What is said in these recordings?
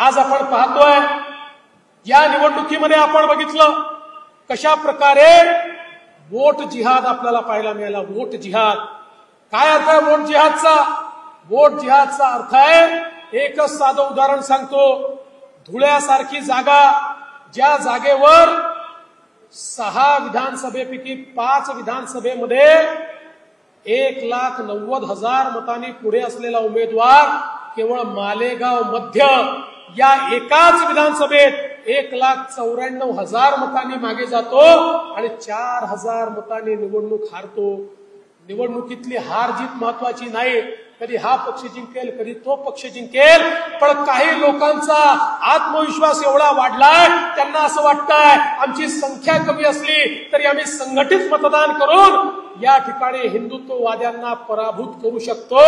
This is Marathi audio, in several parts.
आज आपण पाहतोय या निवडणुकीमध्ये आपण बघितलं कशा प्रकारे वोट जिहाद आपल्याला पाहायला मिळाला। वोट जिहाद काय अर्थ आहे वोट जिहादचा? वोट जिहादचा अर्थ आहे, एकच साधं उदाहरण सांगतो, धुळ्यासारखी जागा ज्या जागेवर 6 विधानसभेपैकी 5 विधानसभेमध्ये 1,90,000 मतांनी पुढे असलेला उमेदवार केवळ मालेगाव मध्य या एकाच विधानसभेत 1,94,000 मतांनी मागे जातो आणि 4,000 मतांनी निवडणूक हारतो। निवडणुकीतली हार जीत महत्वाची नाही, कधी हा पक्ष जिंकेल कधी तो पक्ष जिंकेल, पण काही लोकांचा आत्मविश्वास एवढा वाढलाय, त्यांना असं वाटतंय आमची संख्या कमी असली तरी आम्ही संघटित मतदान करून या ठिकाणी हिंदुत्ववाद्यांना पराभूत करू शकतो।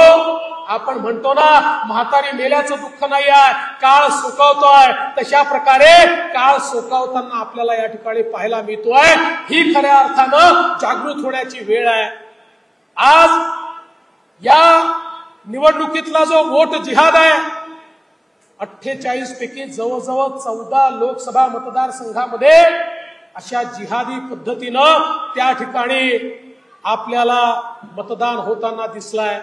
आपण म्हणतो ना म्हातारी मेल्याचं दुःख नाही आहे, काळ सोकावतोय, तशा प्रकारे काळ सोकावताना आपल्याला या ठिकाणी पाहायला मिळतोय। ही खऱ्या अर्थानं जागृत होण्याची वेळ आहे। आज या निवडणुकीतला जो वोट जिहाद आहे, 48 पैकी जवळजवळ 14 लोकसभा मतदारसंघामध्ये अशा जिहादी पद्धतीनं त्या ठिकाणी आपल्याला मतदान होताना दिसलाय।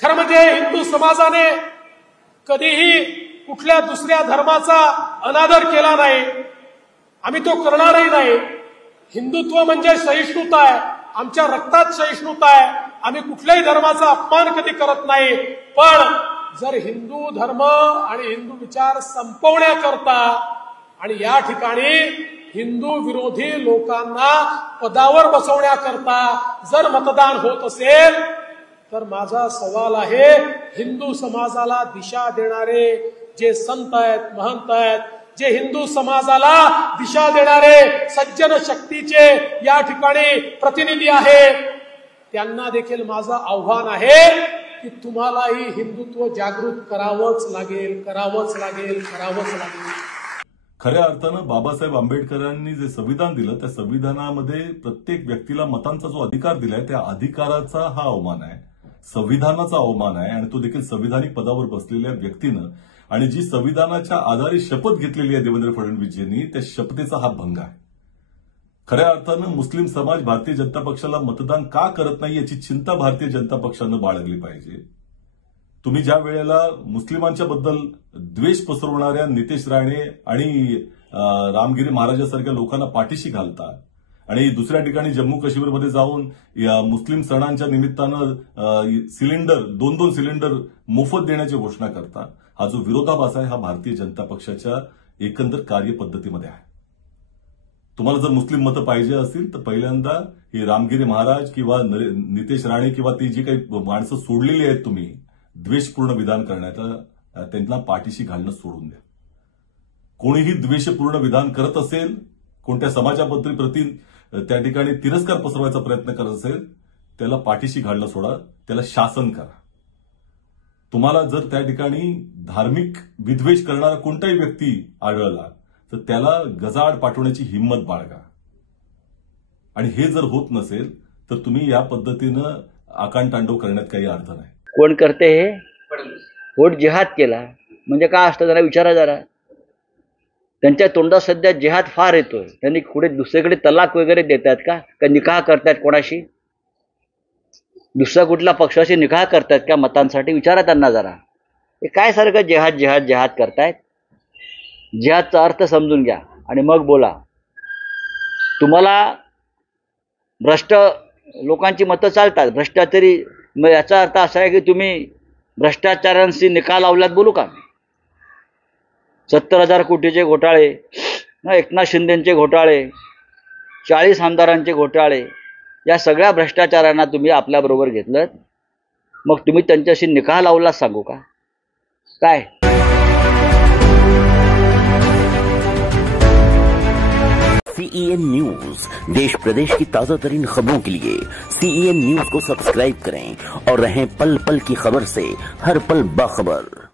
खरं म्हणजे हिंदू समाजाने कधीही कुठल्या दुसऱ्या धर्माचा अनादर केला नाही, आम्ही तो करणारही नाही। हिंदुत्व म्हणजे सहिष्णुता आहे, आमच्या रक्तात सहिष्णुता आहे, आम्ही कुठल्याही धर्माचा अपमान कधी करत नाही। पण जर हिंदू धर्म आणि हिंदू विचार संपवण्याकरता आणि या ठिकाणी हिंदू विरोधी लोकांना पदावर बसवण्याकरता जर मतदान होत असेल तर माझा सवाल आहे, हिंदू समाजाला दिशा देणारे जे संत आहेत, महंत आहेत, जे हिंदू समाजाला दिशा देणारे सज्जन शक्तीचे या ठिकाणी प्रतिनिधी आहेत, त्यांना देखील माझं आव्हान आहे की तुम्हालाही हिंदुत्व जागृत करावंच लागेल, करावंच लागेल, करावंच लागेल। खऱ्या अर्थानं बाबासाहेब आंबेडकरांनी जे संविधान दिलं त्या संविधानामध्ये प्रत्येक व्यक्तीला मतांचा जो अधिकार दिलाय त्या अधिकाराचा हा अवमान आहे, संविधानाचा अवमान आहे, आणि तो देखील संविधानिक पदावर बसलेल्या व्यक्तीनं, आणि जी संविधानाच्या आधारे शपथ घेतलेली आहे देवेंद्र फडणवीसजींनी, त्या शपथेचा हा भंग आहे। खऱ्या अर्थानं मुस्लिम समाज भारतीय जनता पक्षाला मतदान का करत नाही याची चिंता भारतीय जनता पक्षानं बाळगली पाहिजे। तुम्ही ज्या वेळेला मुस्लिमांच्या बद्दल द्वेष पसरवणाऱ्या नितेश राणे आणि रामगिरी महाराजांसारख्या लोकांना पाठीशी घालता आणि दुसऱ्या ठिकाणी जम्मू काश्मीरमध्ये जाऊन मुस्लिम सणांच्या निमित्तानं सिलेंडर 2-2 सिलेंडर मोफत देण्याची घोषणा करता, हा जो विरोधाभास आहे हा भारतीय जनता पक्षाच्या एकंदर कार्यपद्धतीमध्ये आहे। तुम्हाला जर मुस्लिम मतं पाहिजे असतील तर पहिल्यांदा हे रामगिरी महाराज किंवा नितेश राणे किंवा ती जी काही माणसं सोडलेली आहेत तुम्ही द्वेषपूर्ण विधान करण्याचा, त्यांना पाठीशी घालणं सोडून द्या। कोणीही द्वेषपूर्ण विधान करत असेल, कोणत्या समाजाप्रती त्या ठिकाणी तिरस्कार पसरवायचा प्रयत्न करत असेल, त्याला पाठीशी घालणं सोडा, त्याला शासन करा। तुम्हाला जर त्या ठिकाणी धार्मिक विद्वेष करणारा कोणताही व्यक्ती आढळला तर त्याला गजाआड पाठवण्याची हिंमत बाळगा। आणि हे जर होत नसेल तर तुम्ही या पद्धतीनं आकांतांडव करण्यात काही अर्थ नाही। कोण करते हे? वोट जिहाद केला म्हणजे काय असतं जरा विचारा जरा। त्यांच्या तोंडात सध्या जिहाद फार येतोय, त्यांनी पुढे दुसरीकडे तलाक वगैरे देतात का निकाह करतायत कोणाशी? दुसरा कुठला पक्षाशी निकाह करतायत का मतांसाठी? विचारा त्यांना जरा। हे काय सारखं जिहाद जिहाद जिहाद करतायत? जिहादचा अर्थ समजून घ्या आणि मग बोला। तुम्हाला भ्रष्ट लोकांची मतं चालतात, भ्रष्टाचारी, मग याचा अर्थ असा आहे की तुम्ही भ्रष्टाचारांशी निकाल लावल्यात बोलू का? 70,000 कोटीचे घोटाळे, एकनाथ शिंदेचे घोटाळे, 40 आमदारांचे घोटाळे, या सगळ्या भ्रष्टाचारांना तुम्ही आपल्याबरोबर घेतलं, मग तुम्ही त्यांच्याशी निकाल लावला सांगू का? काय CEN न्यूज, देश प्रदेश की ताजा तरीन खबरों के लिए CEN न्यूज को सब्सक्राइब करें और रहें पल पल की खबर से हर पल बाखबर।